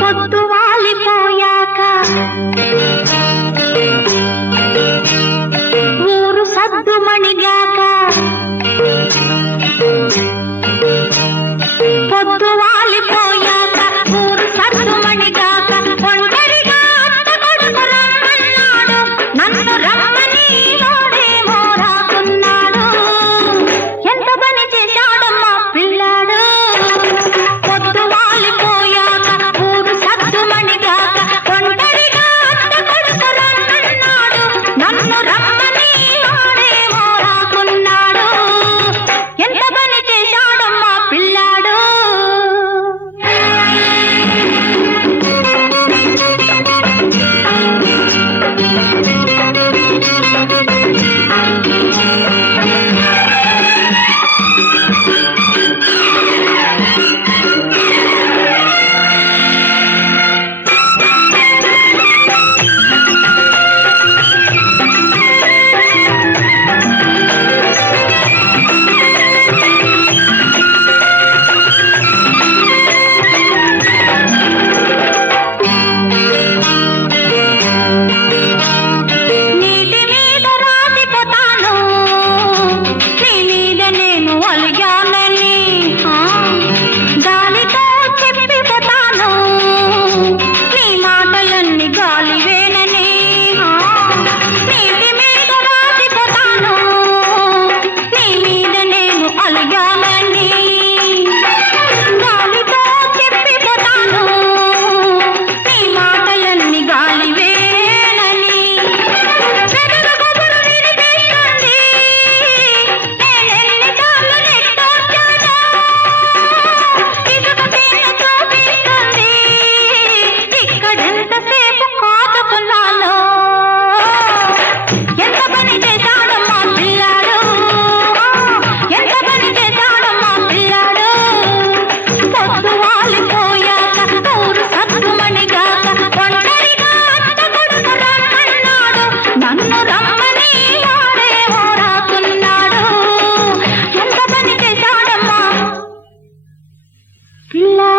పొద్దు వాలిపోయాక ఊరు సద్దుమణిగాక పొద్దు వాలిపోయాక ఊరు సద్దుమణిగాక ఒంటరిగా అత్త కొడుకు రమ్మన్నాడు నన్ను రమ్మని వాడేమో రాకున్నాడు ఎంత పని చేశాడమ్మా పిల్లాడు పొద్దు వాలిపోయాక ఊరు సద్దుమణిగాక ఒంటరిగా అత్త కొడుకు రమ్మన్నాడు నన్ను రమ్మని వాడేమో రాకున్నాడు ఎంత పని చేశాడమ్మా పిల్లాడు నీటి మీద రాసిపోతాను నీ మీద నేను అలిగానని గాలితో చెప్పిపోతాను నీ మాటలన్నీ గాలివేనని నీటి మీద రాసిపోతాను నీ మీద నేను అలిగానని గాలితో చెప్పిపోతాను నీ మాటలన్నీ గాలివేనని వెదరు కబురు వినిపిస్తుంది నేనెన్నిసార్లు నెట్టొచ్చానో ఇసుక తేనె చూపిస్తుంది ఇక్కడెంతసేపు కాచుకున్నానో ఎంత పని చేశాడమ్మా పిల్లాడు ఎంత పని చేశాడమ్మా పిల్లాడు పొద్దు వాలిపోయాక ఊరు సద్దుమణిగాక ఒంటరిగా అత్త కొడుకు రమ్మన్నాడు నన్ను రమ్మని వాడేమో రాకున్నాడు ఎంత పని చేశాడమ్మా పిల్లాడు